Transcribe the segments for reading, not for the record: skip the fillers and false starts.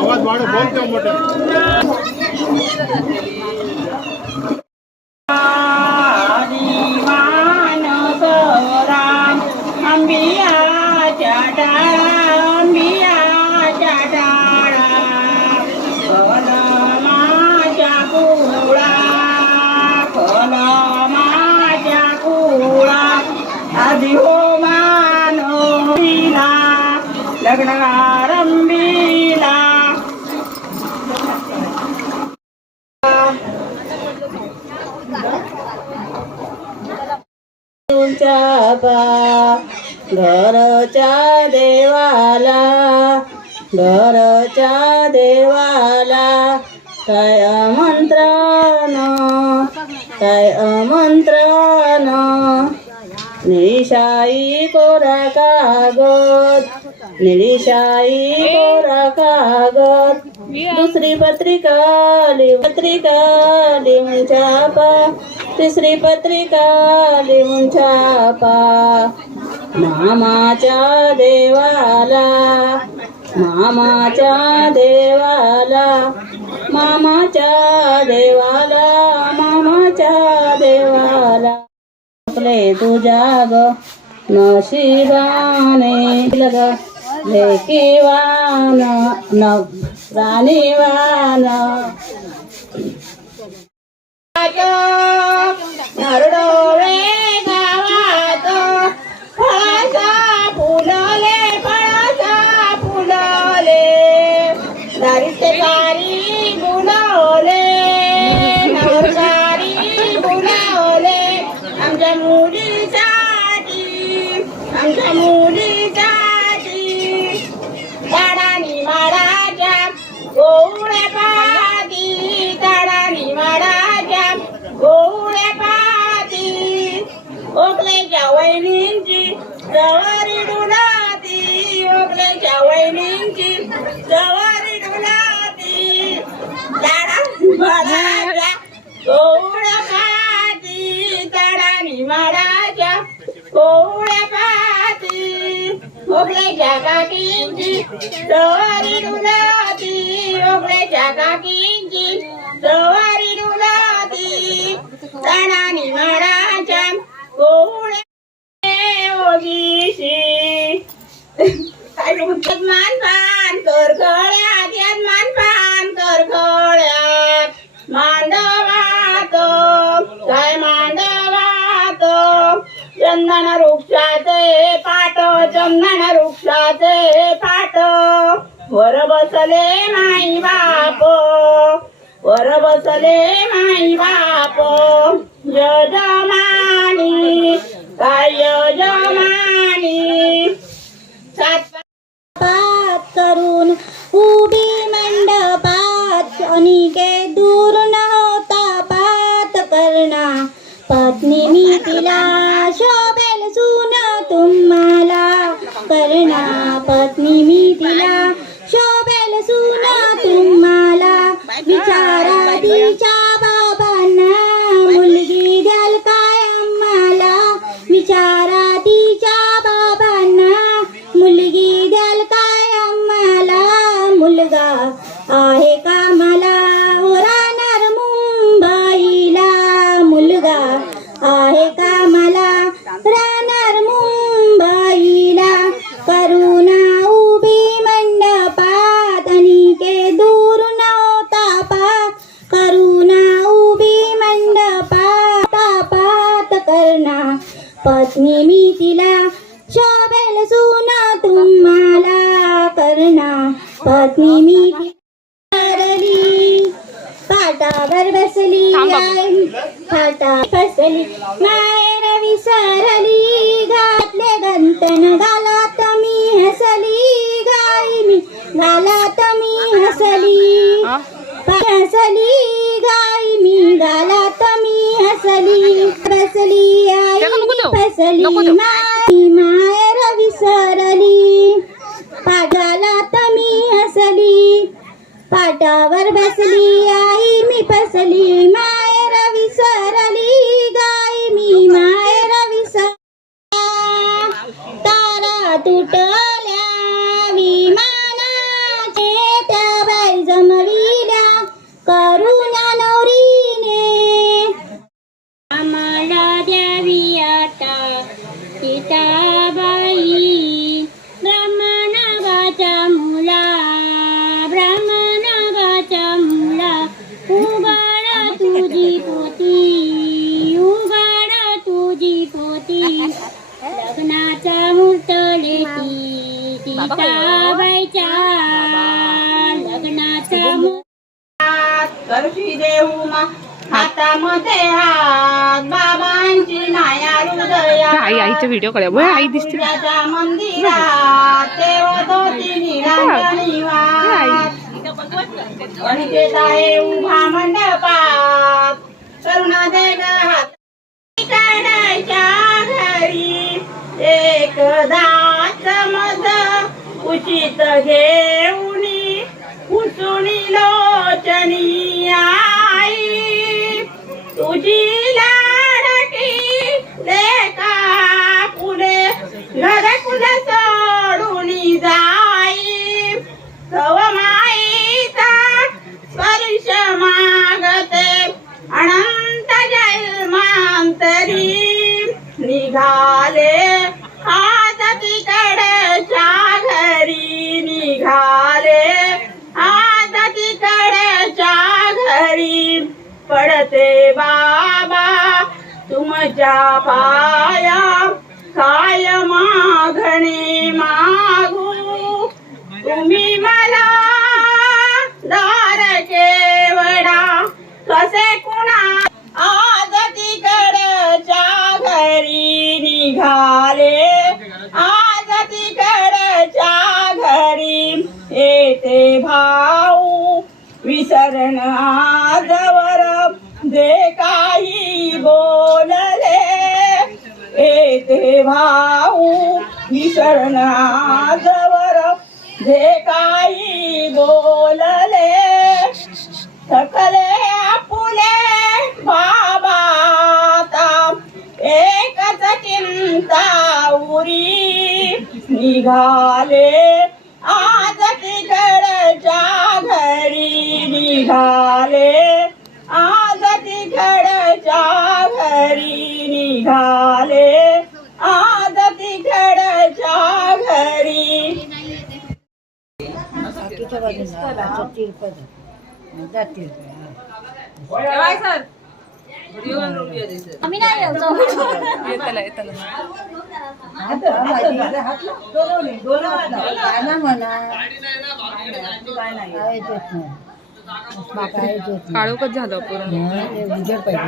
आवाज वाढव, बोलतो मोठं. लग्नारंभीला चापा घरच्या देवाला काय आमंत्रण निळीशाई कोरा कागद दुसरी पत्रिका लिहून छापा तिसरी पत्रिका लिहून छापा मामाच्या देवाला तुझ्या ग नशिबाने लग लेकीवान राणीवान नरडोळे गावात फळाचा फुलले दारिस्तेकारी बुलावले नवरकारी बुलावले आमच्या मुलीसाठी ताडानी माडाच्या गोळ्या पाती ओकलेच्या वहिनींची जवारी डुलाती ताडानी माडाच्या गोळ्या पाती ओकलेच्या काकींची जवारी डुलाती ताडानी माडाच्या ओगीशी मानपान कर गळ्यात मांडवात चंदन वृक्षाचे पाट वर बसले माई बाप यजमानी पात करून उभी मंडपात अनिके दूर न होता पात करना पत्नी मी तिला शोभेल सून तुम्हाला करना पत्नी मी तिला शोभेल सून तुम्हाला विचारा तिच्या बाबांना मुलगी द्याल काय आम्हाला विचारा तिच्या बाबांना मुलगी द्याल काय आम्हाला मुलगा आहे का मला राहणार मुंबईला मुलगा आहे का मला राहणार मुंबईला करुणा उभी मंडपात अनिके दूर नव्हता पात करुणा उभी मंडपात करना पत्नी मी तिला शोभेल सून तुम्हाला करना पत्नी मी पाटावर बसली फाटा फसली माहेर विसरली घातले गंतन गालात मी हसली गाई मी गालात मी हसली गाई मी गालात मी हसली बसली आई फसली माहेर विसरली पागालात मी हसली पाटावर बसली आई मी फसली माहेर विसरली गाई मी माहेर विसरल्या तारा तुटल्या विमानाचे त्या बाई जमविल्या करुणा नवरीने आम्हाला द्यावी आता सीताबाई ब्रह्मनागाच्या मुला उघाडा तुझी पोती उघाडा तुझी पोती लग्नाचा मुहूर्त लेती सीताबाईच्या लग्नाचा करशी देऊ हातामध्ये हात बाबांची माया हृदया आई आईचा व्हिडिओ काढा बघ आई दिसते तुझ्या मंदिरात तेवढी निरांजनी वाट गणितेत आहे उभा मंडपात करुणा दे ग हात काढायच्या घरी एकदा चमच उचित घेऊनी पुसुनी लोचनी आई तुझी लाडकी लेका पुढे घरकुल सोडून जाई सव माईचा स्पर्श मागते अनंत जन्मांतरी निघाले आज तिकडच्या घरी निघाले आज तिकडच्या घरी पडते बाबा तुमच्या पाया काय मागणे मागू तुम्ही मला दार केवडा कसे कुणा आज तिकडच्या घरी निघाले आज तिकडच्या घरी येते भाऊ विसरण आजवर जे काही बोलले येते भाऊ विसरण आजवर जे काही बोलले सकले आपुले बाबाता एकच चिंता उरी निघाले आज तिकडच्या घरी निघाले आज तिकडच्या घरी निघाले आज तिकडच्या घरी आम्ही नाही येऊ येतला येतला काळोखच झालं पूर्ण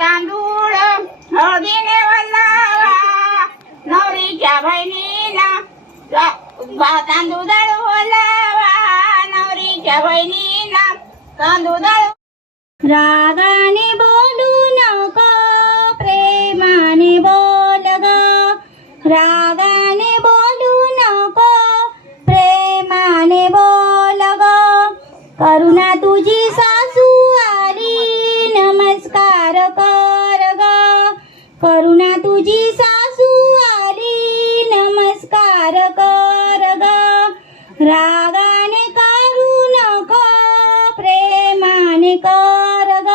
तांदूळ हळदीने वल्लावा नवरीच्या बहिणीला तांदूळ दळून वल्लावा नवरीच्या बहिणीला तांदूळ दळून रागाने बोलू नको प्रेमाने बोल ग रागाने बोलू नको प्रेमाने बोल ग करुणा तुझी सासू आली नमस्कार कर ग करुणा तुझी सासू कर ग